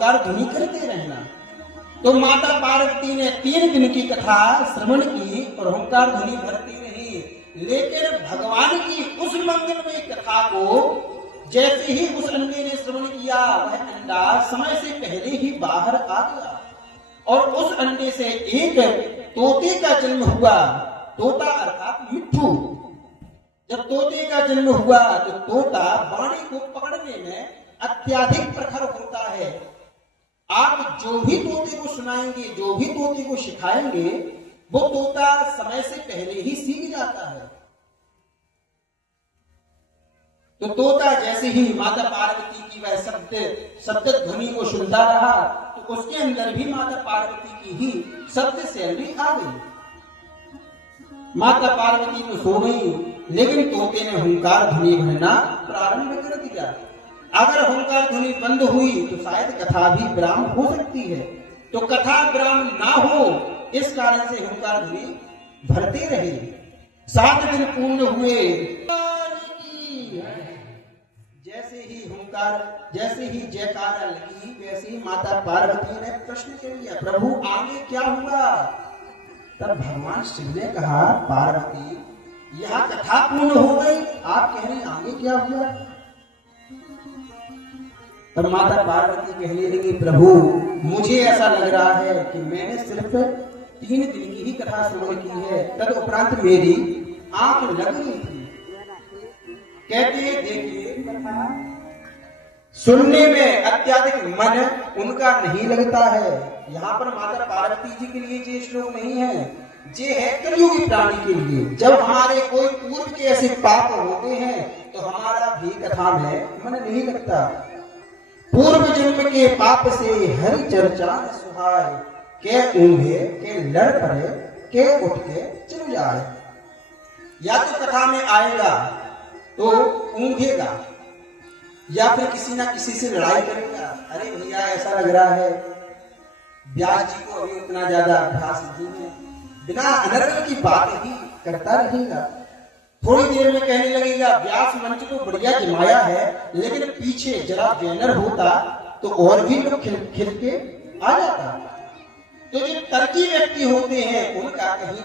ध्वनि करते रहना। तो माता पार्वती ने 3 दिन की कथा श्रवण की और ओंकार ध्वनि भरती रही, लेकिन भगवान की उस मंगलमय कथा को जैसे ही उस अंडे ने श्रवण किया, वह अंडा समय से पहले ही बाहर आ गया और उस अंडे से एक तोते का जन्म हुआ। तोता अर्थात मिट्ठू। जब तोते का जन्म हुआ तो तोता वाणी को पकड़ने में अत्यधिक प्रखर होता है। आप जो भी तोते को सुनाएंगे, जो भी तोते को सिखाएंगे, वो तोता समय से पहले ही सीख जाता है। तो तोता जैसे ही माता पार्वती की वह शब्द ध्वनि को सुनता रहा, तो उसके अंदर भी माता पार्वती की ही शब्द शैली आ गई। माता पार्वती तो सो गई, लेकिन तोते ने हुंकार ध्वनि भरना प्रारंभ कर दिया। अगर हुंकार ध्वनि बंद हुई तो शायद कथा भी विराम हो सकती है। तो कथा विराम ना हो, इस कारण से हुंकार ध्वनि भरते रहे। 7 दिन पूर्ण हुए। जैसे ही जयकारा लगी, वैसे ही माता पार्वती ने प्रश्न कर लिया, प्रभु आगे क्या हुआ? तब भगवान शिव ने कहा, पार्वती यह कथा पूर्ण हो गई, आप कह रहे आगे क्या हुआ? तब माता पार्वती कहने लगी, प्रभु मुझे ऐसा लग रहा है कि मैंने सिर्फ 3 दिन की ही कथा श्रवण की है, तद उपरांत मेरी आंख लग गई थी। कहते देखिए, सुनने में अत्यधिक मन उनका नहीं लगता है। यहाँ पर माता पार्वती जी के लिए ये श्लोक नहीं है, ये है कलियुगी प्राणी के लिए। जब हमारे कोई पूर्व के ऐसे पाप होते हैं तो हमारा भी कथा में मन नहीं लगता। पूर्व जन्म के पाप से हरि चर्चा सुहाय, के ऊंघे के लड़ पड़े के उठ के चल जाए। या तो कथा में आएगा तो ऊंघेगा, या फिर किसी ना किसी से लड़ाई करेगा। अरे भैया ऐसा लग रहा है व्यास जी को अभी उतना ज्यादा अभ्यास नहीं है, बिना अनर्थ की बात ही करता रहेगा। थोड़ी देर में कहने लगेगा व्यास मंच तो बढ़िया जमाया है, लेकिन पीछे जरा बैनर होता तो और भी लोग खिल के आ जाता। तो जो तर्की व्यक्ति होते हैं उनका कहीं